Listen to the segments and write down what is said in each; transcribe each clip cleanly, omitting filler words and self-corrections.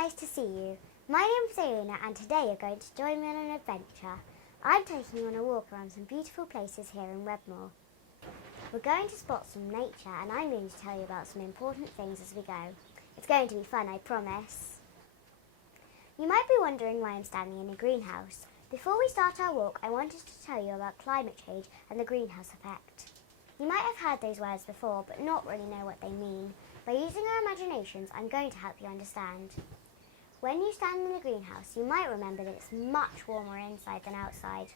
nice to see you. My name's Iona and today you're going to join me on an adventure. I'm taking you on a walk around some beautiful places here in Wedmore. We're going to spot some nature and I'm going to tell you about some important things as we go. It's going to be fun, I promise. You might be wondering why I'm standing in a greenhouse. Before we start our walk, I wanted to tell you about climate change and the greenhouse effect. You might have heard those words before but not really know what they mean. By using our imaginations, I'm going to help you understand. When you stand in a greenhouse, you might remember that it's much warmer inside than outside.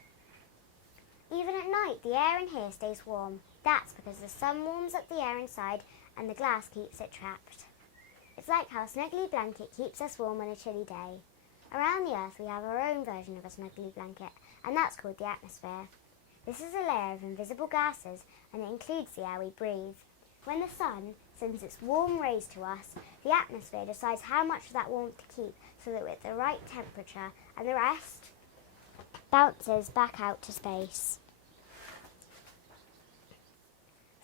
Even at night, the air in here stays warm. That's because the sun warms up the air inside and the glass keeps it trapped. It's like how a snuggly blanket keeps us warm on a chilly day. Around the Earth, we have our own version of a snuggly blanket, and that's called the atmosphere. This is a layer of invisible gases, and it includes the air we breathe. When the sun sends its warm rays to us, the atmosphere decides how much of that warmth to keep so that we're at the right temperature, and the rest bounces back out to space.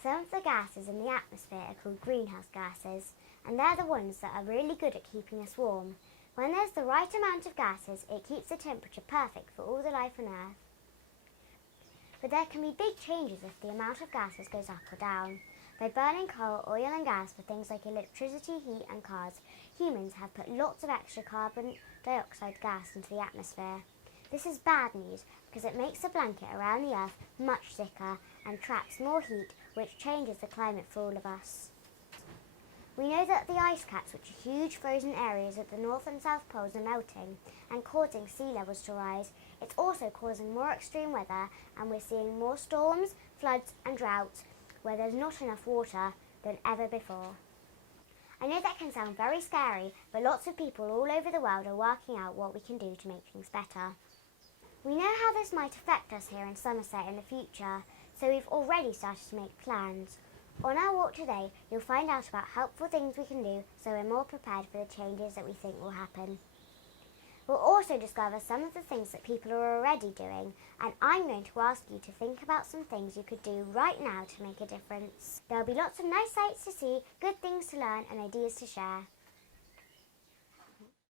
Some of the gases in the atmosphere are called greenhouse gases, and they're the ones that are really good at keeping us warm. When there's the right amount of gases, it keeps the temperature perfect for all the life on Earth. But there can be big changes if the amount of gases goes up or down. By burning coal, oil and gas for things like electricity, heat and cars, humans have put lots of extra carbon dioxide gas into the atmosphere. This is bad news because it makes the blanket around the Earth much thicker and traps more heat, which changes the climate for all of us. We know that the ice caps, which are huge frozen areas at the North and South Poles, are melting and causing sea levels to rise. It's also causing more extreme weather, and we're seeing more storms, floods and droughts where there's not enough water than ever before. I know that can sound very scary, but lots of people all over the world are working out what we can do to make things better. We know how this might affect us here in Somerset in the future, so we've already started to make plans. On our walk today, you'll find out about helpful things we can do so we're more prepared for the changes that we think will happen. We'll also discover some of the things that people are already doing, and I'm going to ask you to think about some things you could do right now to make a difference. There'll be lots of nice sights to see, good things to learn and ideas to share.